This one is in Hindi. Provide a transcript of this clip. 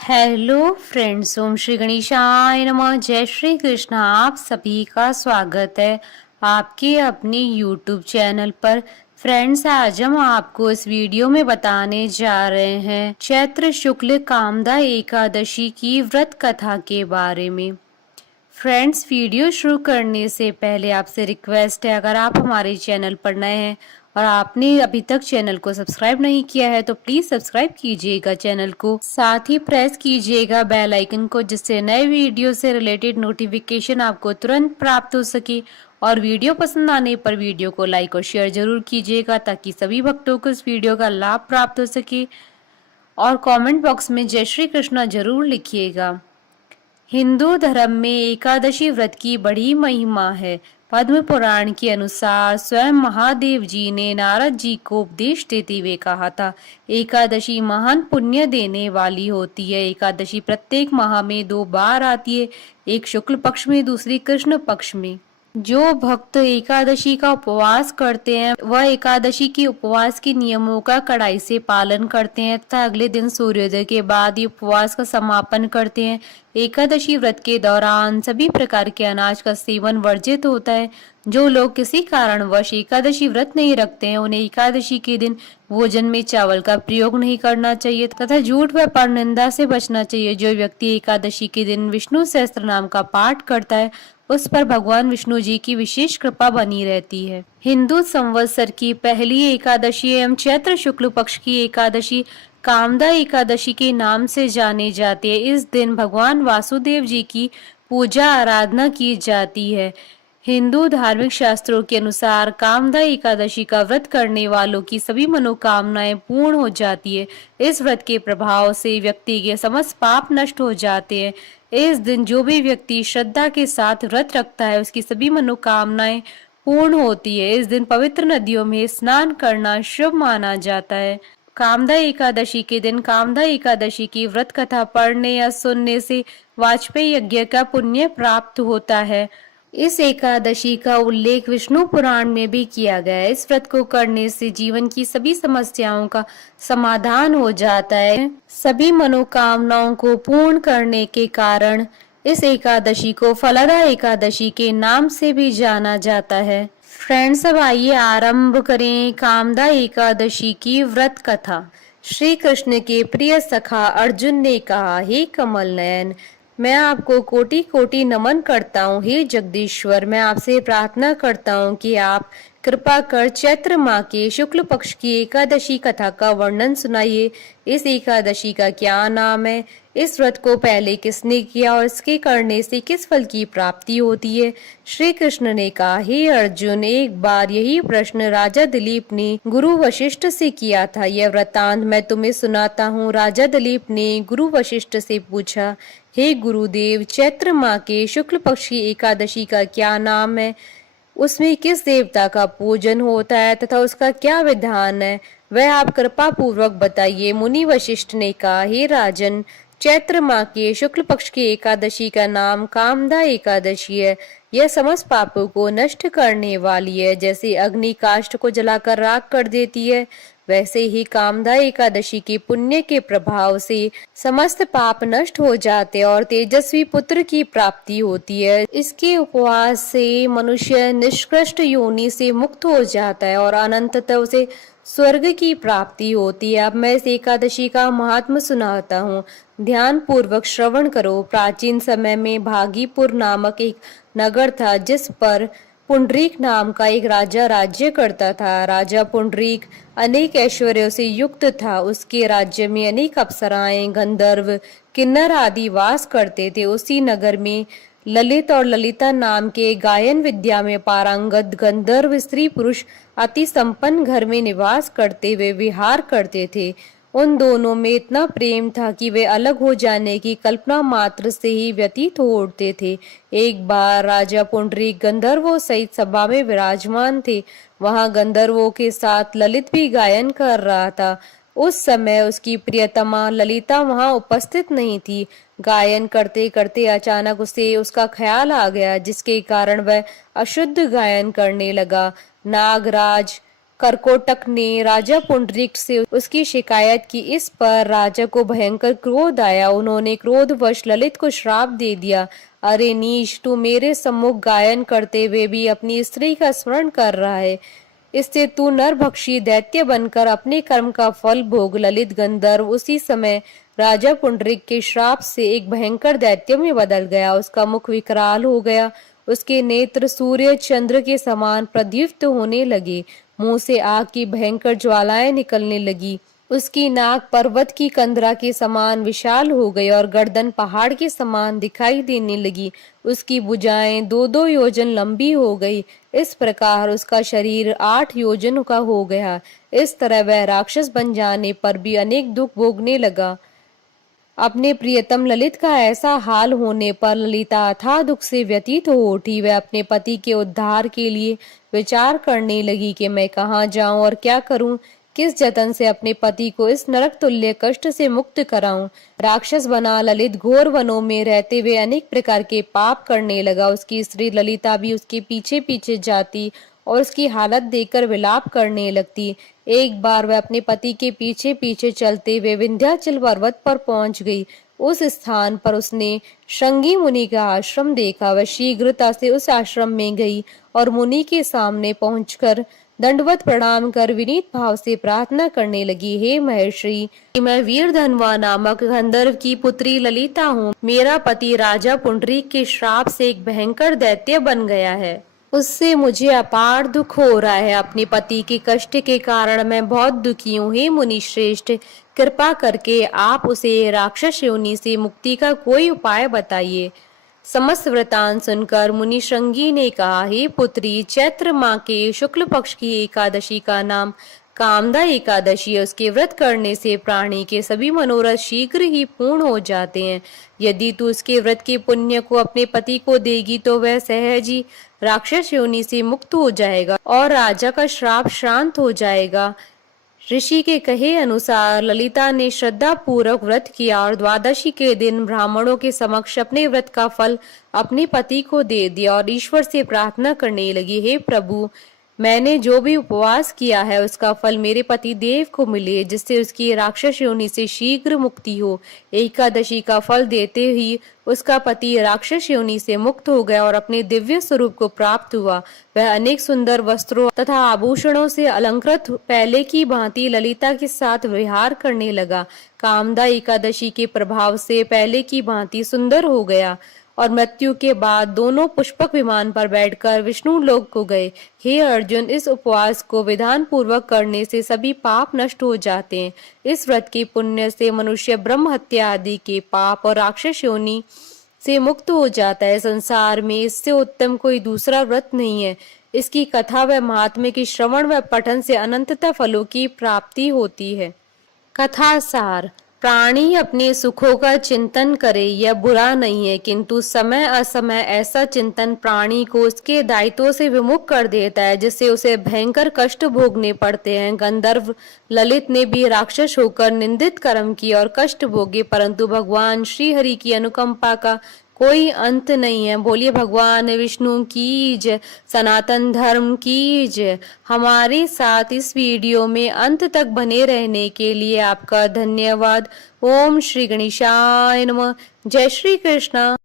हेलो फ्रेंड्स, ओम श्री गणेशाय नमः। जय श्री कृष्ण। आप सभी का स्वागत है आपके अपने यूट्यूब चैनल पर। फ्रेंड्स, आज हम आपको इस वीडियो में बताने जा रहे हैं चैत्र शुक्ल कामदा एकादशी की व्रत कथा के बारे में। फ्रेंड्स, वीडियो शुरू करने से पहले आपसे रिक्वेस्ट है, अगर आप हमारे चैनल पर नए हैं और आपने अभी तक चैनल को सब्सक्राइब नहीं किया है तो प्लीज सब्सक्राइब कीजिएगा चैनल को, साथ ही प्रेस कीजिएगा बेल आइकन को, जिससे नए वीडियो से रिलेटेड नोटिफिकेशन आपको तुरंत प्राप्त हो सके। और वीडियो पसंद आने पर वीडियो को लाइक और शेयर जरूर कीजिएगा ताकि सभी भक्तों को इस वीडियो का लाभ प्राप्त हो सके। और कमेंट बॉक्स में जय श्री कृष्णा जरूर लिखिएगा। हिंदू धर्म में एकादशी व्रत की बड़ी महिमा है। पद्म पुराण के अनुसार स्वयं महादेव जी ने नारद जी को उपदेश देते हुए कहा था, एकादशी महान पुण्य देने वाली होती है। एकादशी प्रत्येक माह में 2 बार आती है, एक शुक्ल पक्ष में, दूसरी कृष्ण पक्ष में। जो भक्त एकादशी का उपवास करते हैं वह एकादशी के उपवास के नियमों का कड़ाई से पालन करते हैं तथा अगले दिन सूर्योदय के बाद ही उपवास का समापन करते हैं। एकादशी व्रत के दौरान सभी प्रकार के अनाज का सेवन वर्जित होता है। जो लोग किसी कारणवश एकादशी व्रत नहीं रखते हैं उन्हें एकादशी के दिन भोजन में चावल का प्रयोग नहीं करना चाहिए तथा झूठ व परनिंदा से बचना चाहिए। जो व्यक्ति एकादशी के दिन विष्णु सहस्त्र नाम का पाठ करता है उस पर भगवान विष्णु जी की विशेष कृपा बनी रहती है। हिंदू संवत्सर की पहली एकादशी एवं चैत्र शुक्ल पक्ष की एकादशी कामदा एकादशी के नाम से जानी जाती है। इस दिन भगवान वासुदेव जी की पूजा आराधना की जाती है। हिंदू धार्मिक शास्त्रों के अनुसार कामदा एकादशी का व्रत करने वालों की सभी मनोकामनाएं पूर्ण हो जाती है। इस व्रत के प्रभाव से व्यक्ति के समस्त पाप नष्ट हो जाते हैं। इस दिन जो भी व्यक्ति श्रद्धा के साथ व्रत रखता है उसकी सभी मनोकामनाएं पूर्ण होती है। इस दिन पवित्र नदियों में स्नान करना शुभ माना जाता है। कामदा एकादशी के दिन कामदा एकादशी की व्रत कथा पढ़ने या सुनने से वाजपेयी यज्ञ का पुण्य प्राप्त होता है। इस एकादशी का उल्लेख विष्णु पुराण में भी किया गया है। इस व्रत को करने से जीवन की सभी समस्याओं का समाधान हो जाता है। सभी मनोकामनाओं को पूर्ण करने के कारण इस एकादशी को फलदा एकादशी के नाम से भी जाना जाता है। फ्रेंड्स, अब आइए आरंभ करें कामदा एकादशी की व्रत कथा। श्री कृष्ण के प्रिय सखा अर्जुन ने कहा, हे कमल नयन, मैं आपको कोटि कोटि नमन करता हूँ। हे जगदीश्वर, मैं आपसे प्रार्थना करता हूँ कि आप कृपा कर चैत्र माह के शुक्ल पक्ष की एकादशी कथा का वर्णन सुनाइए। इस एकादशी का क्या नाम है, इस व्रत को पहले किसने किया और इसके करने से किस फल की प्राप्ति होती है। श्री कृष्ण ने कहा, हे अर्जुन, एक बार यही प्रश्न राजा दिलीप ने गुरु वशिष्ठ से किया था। यह वृतांत मैं तुम्हें सुनाता हूँ। राजा दिलीप ने गुरु वशिष्ठ से पूछा, हे गुरुदेव, चैत्र माह के शुक्ल पक्ष की एकादशी का क्या नाम है, उसमें किस देवता का पूजन होता है तथा उसका क्या विधान है, वह आप कृपा पूर्वक बताइए। मुनि वशिष्ठ ने कहा, हे राजन, चैत्र माह के शुक्ल पक्ष की एकादशी का नाम कामदा एकादशी है। यह समस्त पापों को नष्ट करने वाली है। जैसे अग्नि काष्ठ को जलाकर राख कर देती है, वैसे ही कामदा एकादशी के पुण्य के प्रभाव से समस्त पाप नष्ट हो जाते और तेजस्वी पुत्र की प्राप्ति होती है। इसके उपवास से मनुष्य निष्कृष्ट योनि से मुक्त हो जाता है और अनंततः उसे स्वर्ग की प्राप्ति होती है। अब मैं इस एकादशी का महात्म्य सुनाता हूँ, ध्यान पूर्वक श्रवण करो। प्राचीन समय में भागीपुर नामक एक नगर था जिस पर पुंडरीक नाम का एक राजा राज्य करता था। राजा पुंडरीक अनेक ऐश्वर्यों से युक्त था। उसके राज्य में अनेक अप्सराएं, गंधर्व, किन्नर आदि वास करते थे। उसी नगर में ललित और ललिता नाम के गायन विद्या में पारंगत गंधर्व स्त्री पुरुष अति संपन्न घर में निवास करते हुए विहार करते थे। उन दोनों में इतना प्रेम था कि वे अलग हो जाने की कल्पना मात्र से ही व्यतीत हो उठते थे। एक बार राजा पुंडरीक गंधर्वों सहित सभा में विराजमान थे। वहां गंधर्वों के साथ ललित भी गायन कर रहा था। उस समय उसकी प्रियतमा ललिता वहां उपस्थित नहीं थी। गायन करते करते अचानक उसे उसका ख्याल आ गया, जिसके कारण वह अशुद्ध गायन करने लगा। नागराज कर्कोटक ने राजा पुंडरीक से उसकी शिकायत की। इस पर राजा को भयंकर क्रोध आया। उन्होंने क्रोधवश ललित को श्राप दे दिया। अरे नीच, तू मेरे सम्मुख गायन करते हुए भी अपनी स्त्री का स्मरण कर रहा है। इससे तू नरभक्षी दैत्य बनकर अपने कर्म का फल भोग। ललित गंधर्व उसी समय राजा पुंडरीक के श्राप से एक भयंकर दैत्य में बदल गया। उसका मुख विकराल हो गया, उसके नेत्र सूर्य चंद्र के समान प्रदीप्त होने लगे, मुंह से आग की भयंकर ज्वालाएं निकलने लगी। उसकी नाक पर्वत की कंदरा के समान विशाल हो गई और गर्दन पहाड़ के समान दिखाई देने लगी। उसकी भुजाएं 2-2 योजन लंबी हो गई। इस प्रकार उसका शरीर 8 योजन का हो गया। इस तरह वह राक्षस बन जाने पर भी अनेक दुख भोगने लगा। अपने प्रियतम ललित का ऐसा हाल होने पर ललिता अथाह दुख से व्यतीत हो उठी। वह अपने पति के उद्धार के लिए विचार करने लगी कि मैं कहाँ जाऊं और क्या करूं, किस जतन से अपने पति को इस नरक तुल्य कष्ट से मुक्त कराऊं। राक्षस बना ललित घोर वनों में रहते हुए अनेक प्रकार के पाप करने लगा। उसकी स्त्री ललिता भी उसके पीछे पीछे जाती और उसकी हालत देखकर विलाप करने लगती। एक बार वह अपने पति के पीछे पीछे चलते हुए विंध्याचल पर्वत पर पहुंच गई। उस स्थान पर उसने श्रृंगी मुनि का आश्रम देखा। वह शीघ्रता से उस आश्रम में गई और मुनि के सामने पहुंचकर दंडवत प्रणाम कर विनीत भाव से प्रार्थना करने लगी। हे महर्षि, मैं वीरधनवा नामक गंधर्व की पुत्री ललिता हूँ। मेरा पति राजा पुंडरीक के श्राप से एक भयंकर दैत्य बन गया है। उससे मुझे अपार दुख हो रहा है। अपने पति के कष्ट के कारण मैं बहुत दुखी हूँ। हे मुनि श्रेष्ठ, कृपा करके आप उसे राक्षस योनि से मुक्ति का कोई उपाय बताइए। समस्त वृतांत सुनकर मुनि श्रृंगी ने कहा, हे पुत्री, चैत्र माह के शुक्ल पक्ष की एकादशी का नाम कामदा एकादशी है। उसके व्रत करने से प्राणी के सभी मनोरथ शीघ्र ही पूर्ण हो जाते हैं। यदि तू उसके व्रत के पुण्य को अपने पति को देगी तो वह सहज ही राक्षस योनि से मुक्त हो जाएगा और राजा का श्राप शांत हो जाएगा। ऋषि के कहे अनुसार ललिता ने श्रद्धा पूर्वक व्रत किया और द्वादशी के दिन ब्राह्मणों के समक्ष अपने व्रत का फल अपने पति को दे दिया और ईश्वर से प्रार्थना करने लगी, हे प्रभु, मैंने जो भी उपवास किया है उसका फल मेरे पति देव को मिले, जिससे उसकी राक्षस योनि से शीघ्र मुक्ति हो। एकादशी का फल देते ही उसका पति राक्षस योनि से मुक्त हो गया और अपने दिव्य स्वरूप को प्राप्त हुआ। वह अनेक सुंदर वस्त्रों तथा आभूषणों से अलंकृत पहले की भांति ललिता के साथ विहार करने लगा। कामदा एकादशी के प्रभाव से पहले की भांति सुंदर हो गया और मृत्यु के बाद दोनों पुष्पक विमान पर बैठकर विष्णु लोक को गए। हे अर्जुन, इस उपवास को विधान पूर्वक करने से सभी पाप नष्ट हो जाते हैं। इस व्रत के पुण्य से मनुष्य ब्रह्म हत्या आदि के पाप और राक्षस योनि से मुक्त हो जाता है। संसार में इससे उत्तम कोई दूसरा व्रत नहीं है। इसकी कथा व महात्म्य की श्रवण व पठन से अनंतता फलों की प्राप्ति होती है। कथा सार, प्राणी अपने सुखों का चिंतन करे यह बुरा नहीं है, किंतु समय असमय ऐसा चिंतन प्राणी को उसके दायित्वों से विमुख कर देता है, जिससे उसे भयंकर कष्ट भोगने पड़ते हैं। गंधर्व ललित ने भी राक्षस होकर निंदित कर्म किए और कष्ट भोगे, परंतु भगवान श्री हरि की अनुकंपा का कोई अंत नहीं है। बोलिए भगवान विष्णु की जय, सनातन धर्म की जय। हमारे साथ इस वीडियो में अंत तक बने रहने के लिए आपका धन्यवाद। ओम श्री गणेशाय नमः। जय श्री कृष्ण।